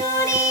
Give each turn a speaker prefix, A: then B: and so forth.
A: Good morning.